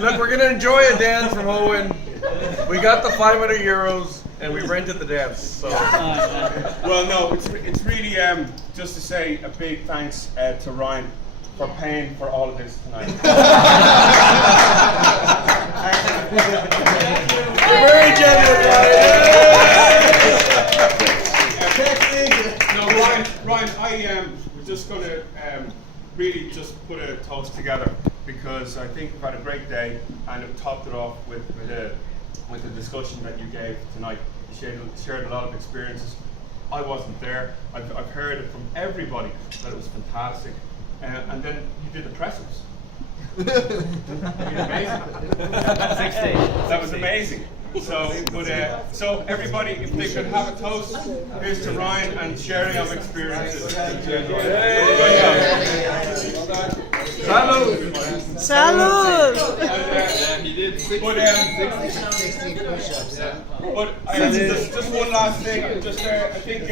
Look, we're gonna enjoy a dance from Owen. We got the €500 and we rented the dance. So. Well, no, it's really just to say a big thanks to Ryan for paying for all of this tonight. You're very generous, No, Ryan, I am just going to really just put a toast together because I think we've had a great day and it topped it off with the discussion that you gave tonight. You shared a lot of experiences. I wasn't there. I've heard it from everybody that it was fantastic. And then you did the press-ups. Amazing. 60. That was amazing. So, so everybody, if they could have a toast, here's to Ryan and sharing of experiences. Salud! Salud! Yeah, he did 60 push-ups. But just one last thing. I think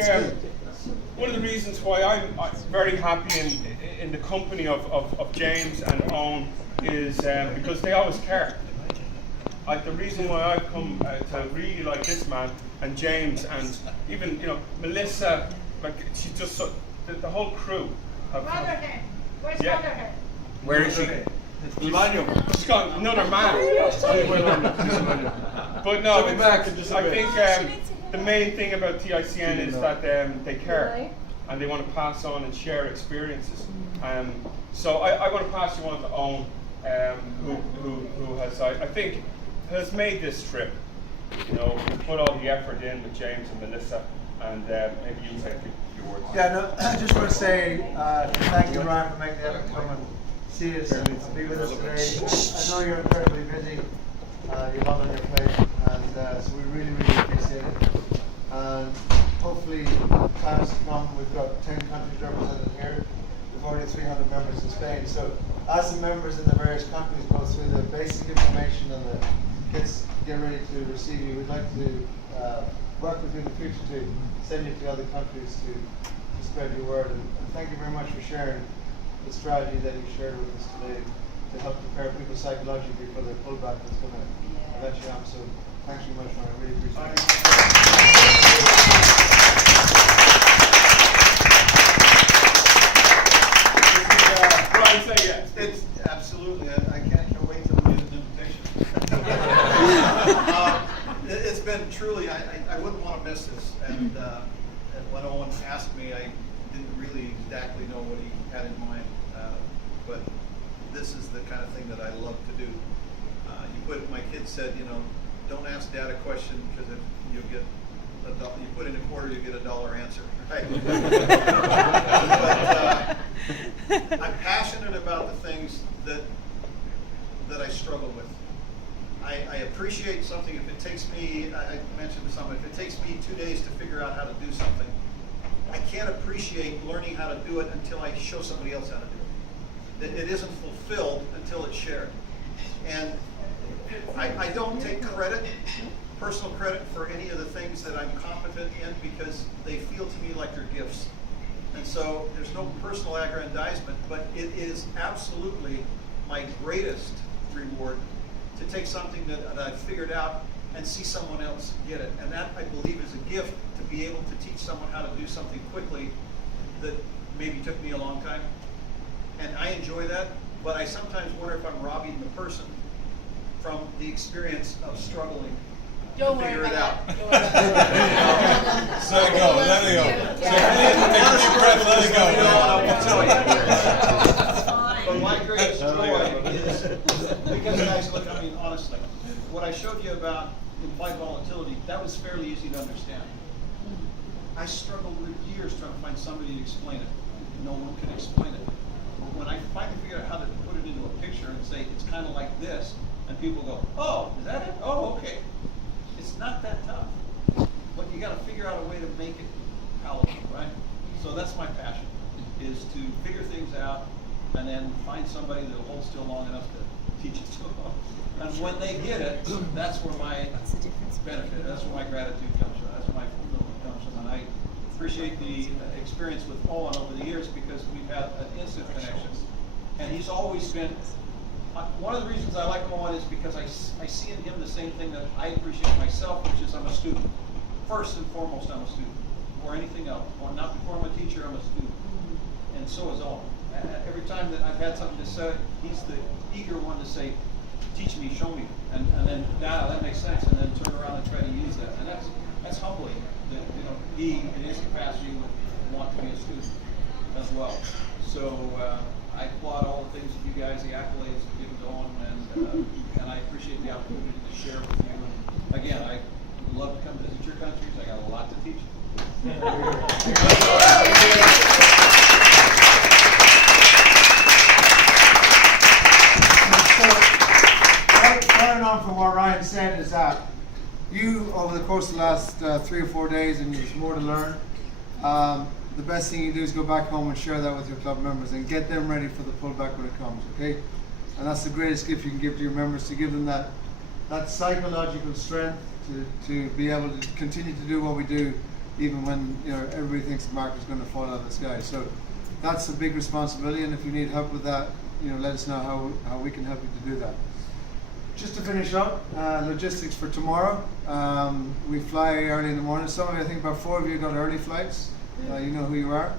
one of the reasons why I'm very happy in the company of James and Owen is because they always care. Like the reason why I've come to really like this man and James and even Melissa, like she's just so, the whole crew. Motherhead. Where's Yeah. Motherhead? Where is she? She's got another man. But no, She'll be back in just a I bit. think the main thing about TICN is that they care and they want to pass on and share experiences. So I want to pass you on to Owen, who has I think has made this trip. Put all the effort in with James and Melissa, and maybe you take a few words. Yeah, no, I just want to say thank you, Ryan, for making the effort to come and see us and be with us today. I know you're incredibly busy, you're lot on your plate, and so we really, really appreciate it. And hopefully, times to come, we've got 10 countries represented here. We've already 300 members in Spain. So as the members in the various countries go through the basic information and the kits get ready to receive you, we'd like to work with you in the future to send you to other countries to spread your word. And thank you very much for sharing the strategy that you shared with us today to help prepare people psychologically for the pullback that's going to eventually happen. So thanks very much, Ryan. I really appreciate it. Ryan, say yes. It's absolutely. I can't wait till we get an invitation. It's been truly. I wouldn't want to miss this. And when Owen asked me, I didn't really exactly know what he had in mind. But this is the kind of thing that I love to do. My kid said, don't ask Dad a question because if you get you put in a quarter, you get $1 answer. Right? But I'm passionate about the things that I struggle with. I appreciate something if it takes me. I mentioned something. If it takes me 2 days to figure out how to do something, I can't appreciate learning how to do it until I show somebody else how to do it. It isn't fulfilled until it's shared. And I don't take personal credit for any of the things that I'm competent in because they feel to me like they're gifts. And so there's no personal aggrandizement, but it is absolutely my greatest reward to take something that I've figured out and see someone else get it. And that, I believe, is a gift to be able to teach someone how to do something quickly that maybe took me a long time. And I enjoy that, but I sometimes wonder if I'm robbing the person from the experience of struggling to figure it out. Don't worry about that. Let it go. Let it go. Let it go. But my greatest joy is because, guys, look, honestly, what I showed you about implied volatility, that was fairly easy to understand. I struggled with years trying to find somebody to explain it. No one can explain it. But when I finally figured out how to put it into a picture and say it's kind of like this, and people go, "Oh, is that it? Oh, okay." It's not that tough, but you got to figure out a way to make it palatable, right? So that's my passion, is to figure things out and then find somebody that'll hold still long enough to teach it to them. And when they get it, that's where my benefit, that's where my gratitude comes from, that's where my fulfillment comes from. And I appreciate the experience with Owen over the years because we've had an instant connection. And he's always been one of the reasons I like Owen is because I see in him the same thing that I appreciate myself, which is I'm a student. First and foremost, I'm a student, or anything else. Or not before I'm a teacher, I'm a student. And so is Owen. Every time that I've had something to say, he's the eager one to say, teach me, show me. And then, that makes sense, and then turn around and try to use that. And that's humbling that, he, in his capacity, would want to be a student as well. So I applaud all the things that you guys, the accolades you've given to Owen, and I appreciate the opportunity to share with you. And again, I love to come visit your countries. I got a lot to teach you. Carrying on from what Ryan said is that you, over the course of the last 3 or 4 days, and there's more to learn, the best thing you do is go back home and share that with your club members and get them ready for the pullback when it comes, okay? And that's the greatest gift you can give to your members, to give them that psychological strength to be able to continue to do what we do, even when everybody thinks the market's going to fall out of the sky. So that's a big responsibility, and if you need help with that, let us know how we can help you to do that. Just to finish up, logistics for tomorrow. We fly early in the morning. Some of you, I think about 4 of you got early flights. You know who you are.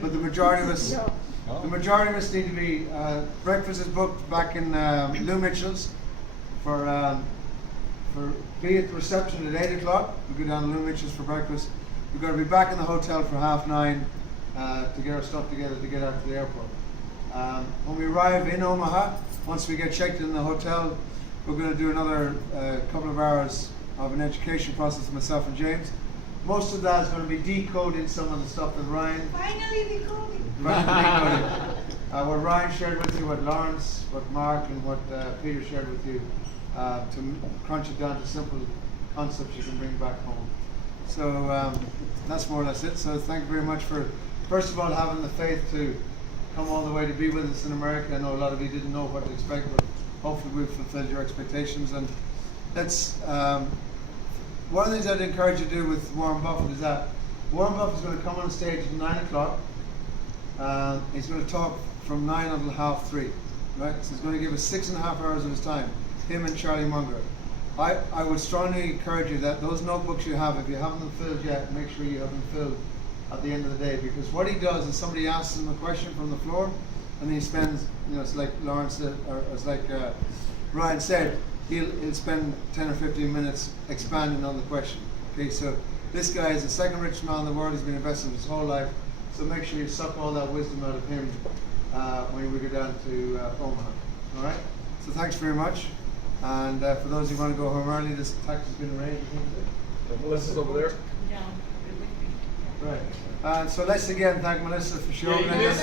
But the majority of us need to be, breakfast is booked back in Lou Mitchell's for be at the reception at 8 o'clock. We go down to Lou Mitchell's for breakfast. We've got to be back in the hotel for 9:30 to get our stuff together to get out to the airport. When we arrive in Omaha, once we get checked in the hotel, we're going to do another couple of hours of an education process, myself and James. Most of that is going to be decoding some of the stuff that Ryan. Finally decoding. What Ryan shared with you, what Lawrence, what Mark, and what Peter shared with you, to crunch it down to simple concepts you can bring back home. So that's more or less it. So thank you very much for, first of all, having the faith to come all the way to be with us in America. I know a lot of you didn't know what to expect, but hopefully we've fulfilled your expectations. And that's one of the things I'd encourage you to do with Warren Buffett is that Warren Buffett is going to come on stage at 9 o'clock. He's going to talk from 9 until 3:30, right? So he's going to give us 6.5 hours of his time, him and Charlie Munger. I would strongly encourage you that those notebooks you have, if you haven't them filled yet, make sure you have them filled at the end of the day, because what he does is somebody asks him a question from the floor, and he spends, it's like Lawrence said, or it's like Ryan said, he'll spend 10 or 15 minutes expanding on the question. Okay, so this guy is the second richest man in the world. He's been investing his whole life, so make sure you suck all that wisdom out of him when we go down to Omaha. All right, so thanks very much. And for those who want to go home early, this tax has been arranged. Melissa's over there. Right. So let's again thank Melissa for showing us.